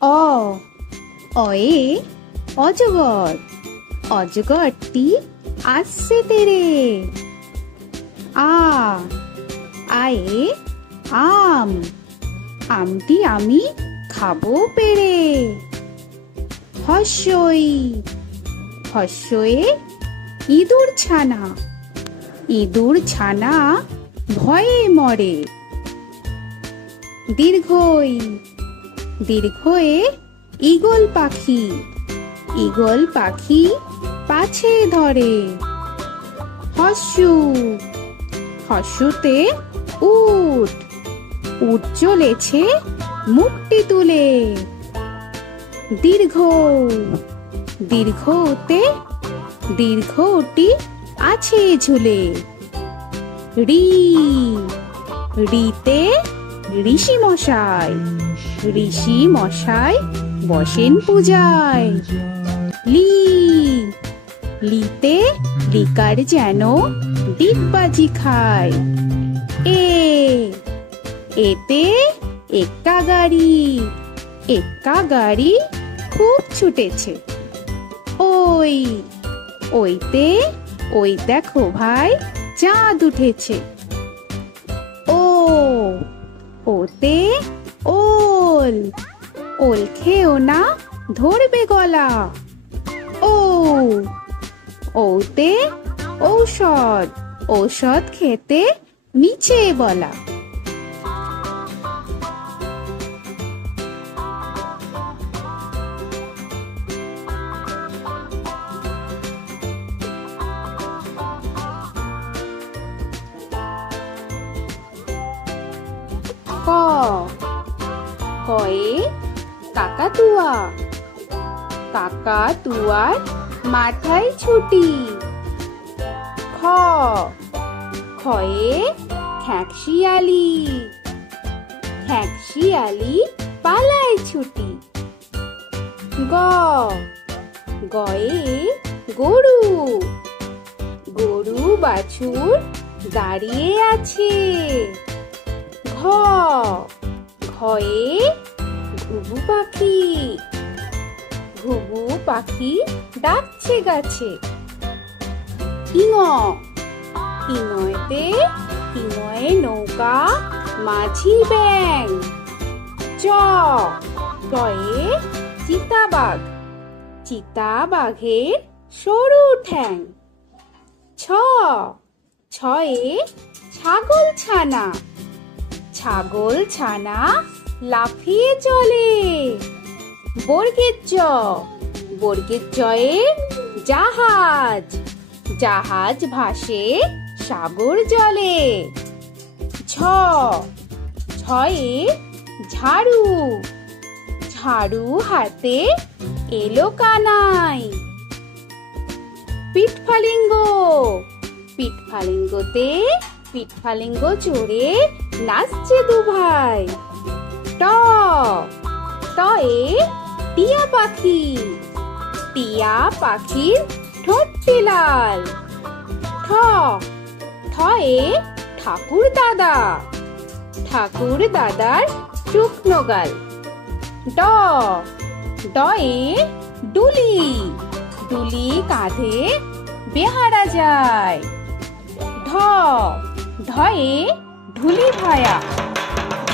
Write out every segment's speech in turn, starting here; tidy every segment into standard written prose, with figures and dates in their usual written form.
অ অয়ে অজগর, অজগরটি আসছে তেরে। আ আয়ে আম, আমটি আমি খাবো পেরে। হস্যই হস্যয়ে ইঁদুর ছানা, ইঁদুর ছানা ভয়ে মরে। দীর্ঘই দীর্ঘয়ে ঈগল পাখি, ঈগল পাখি পাছে ধরে। হস্যু হস্যুতে উট, উট চলেছে মুখটি তুলে। দীর্ঘ দীর্ঘতে দীর্ঘটি আছে ঝুলে। রি রিতে ঋষি মশাই, ঋষি মশাই বসেন পূজায়। লি লিতে লিকার যেন ডিগবাজি খায়। এ এতে এক্কা গাড়ি, এক্কা গাড়ি খুব ছুটেছে। ওই ওইতে ওই দেখো ভাই চাঁদ উঠেছে। ও ওতে ওল, ওল খেও না ধরবে গলা। ও ওতে ঔষধ, ঔষধ খেতে মিছে বলা। ক কয়ে কাকাতুয়া, কাকাতুয়ার মাথায় ছুটি। খ খয়ে খ্যাঁকশিয়ালি, খ্যাঁকশিয়ালি পালায় ছুটি। গ গয়ে গরু, গরু বাছুর দাঁড়িয়ে আছে। ঘ ঘয়ে ঘুঘু পাখি, ঘুঘু পাখি ডাকছে গাছে। ইঙ ইঙতে ইঙয়ে নৌকা মাঝি ব্যাং। চ চয়ে চিতাবাঘ, চিতাবাঘের সরু ঠ্যাং। ছ ছয়ে ছাগল ছানা, ছাগল ছানা লাফিয়ে চলে। বর্গের চ বর্গের চয়ে জাহাজ, জাহাজ ভাসে সাগর জলে। ঝ ঝয়ে ঝাড়ু, ঝাড়ু হাতে এলো কানাই। পিঠফালিঙ্গ, পিঠফালিঙ্গতে পিঠফালিঙ্গ চড়ে নাচছে দুভাই। ট টয়ে টিয়া পাখি, টিয়া পাখির ঠোঁটটি লাল। ঠ ঠয়ে ঠাকুর দাদা, ঠাকুর দাদার শুকনো গাল। ড ডয়ে ডুলি, ডুলি কাঁধে বেহারা যায়। ঢ ঢয়ে ঢুলি ভায়া,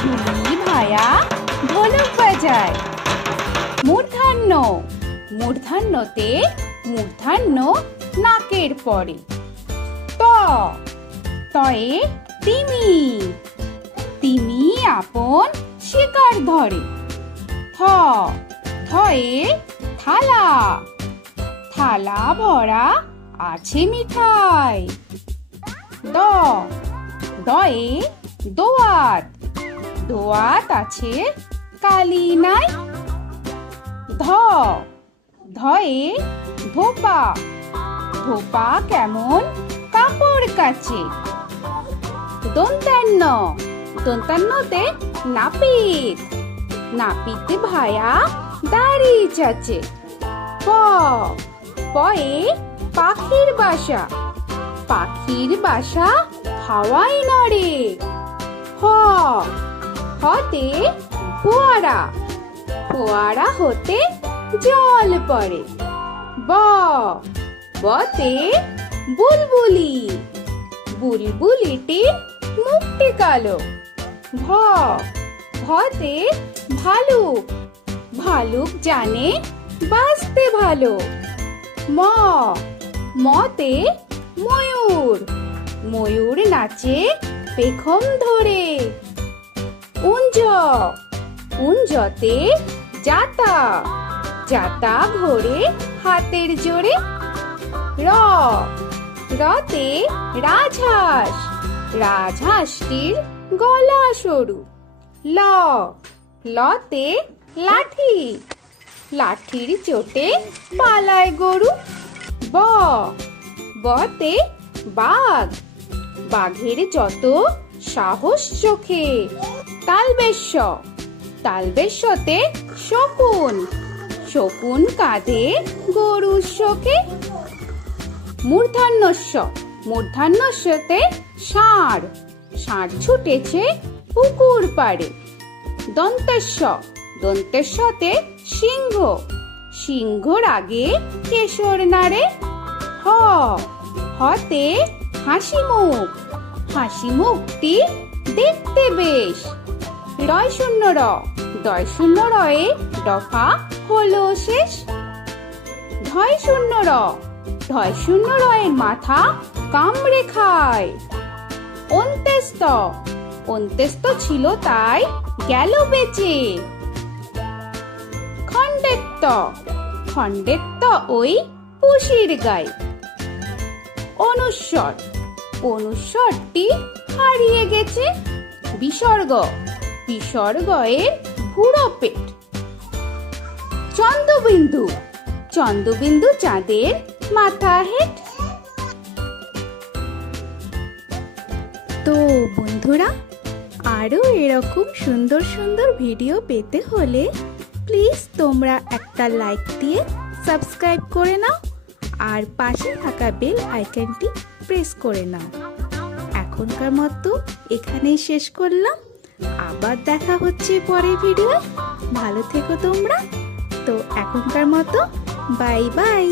ঢুলি ভায়া ঢোলক বাজায়। মূর্ধান্য মূর্ধান্যতে মূর্ধান্য নাকের পরে। ত তয়ে তিমি, তিমি আপন শিকার ধরে। থ থয়ে থালা, থালা ভরা আছে মিঠাই। দ দয়ে দোয়াত, দোয়াত আছে কালি নাই। ধ ধয়ে ধোপা, ধোপা কেমন কাপড় কাচে। দন্তান্ন দন্তান্নতে নাপিত, নাপিত ভায়া দাড়ি চাচে। প পয়ে পাখির বাসা, পাখির বাসা হাওয়ায় নড়ে। হ হতে ফোয়ারা, ফোয়ারা হতে জল পড়ে। ব বতে বুলবুলি, বুলবুলিটির মুখটি কালো। ভ ভতে ভালুক, ভালুক জানে বাঁচতে ভালো। ম মতে ময়ূর, ময়ূর নাচে পেখম ধরে। উঞ্জ উঞ্জতে জাতা, জাতা ঘোরে হাতের জোরে। র রতে রাজহাঁস, রাজহাঁসটির গলা সরু। ল লতে লাঠি, লাঠির চোটে পালায় গরু। ব বতে বাঘ, বাঘের যত সাহস চোখে। তালবেশ্য, তালবেশ্যতে শকুন, শকুন কাঁধে গরুর শোকে। মূর্ধন্যস্য, মূর্ধন্যস্যতে ষাঁড়, ষাঁড় ছুটেছে পুকুর পাড়ে। দন্তেশ্ব, দন্তেশ্বতে সিংহ, সিংহর আগে কেশর নাড়ে। হ হতে হাসি মুখ, হাসি মুখটি দেখতে বেশ। রয় শূন্য র, দয় শূন্য রয়ে দফা হলো শেষ। ধয় শূন্য র, ধয় শূন্য রয়ের মাথা কামড়ে খায়। অন্ত্যেস্ত, অন্ত্যেস্ত ছিল তাই গেল বেঁচে। খণ্ডেত্ব, খণ্ডেত্ব ওই পুষির গায়। অনুস্বর, অনুস্বরটি হারিয়ে গেছে। বিসর্গ, বিসর্গয়ের ভুরো পেট। চন্দ্রবিন্দু, চন্দ্রবিন্দু চাঁদের মাথা হেট। তো বন্ধুরা, আরো এরকম সুন্দর সুন্দর ভিডিও পেতে হলে প্লিজ তোমরা একটা লাইক দিয়ে সাবস্ক্রাইব করে নাও আর পাশে থাকা বেল আইকনটি প্রেস করে নাও। এখনকার মতো এখানেই শেষ করলাম, আবার দেখা হচ্ছে পরের ভিডিও। ভালো থেকো তোমরা। তো এখনকার মতো বাই বাই।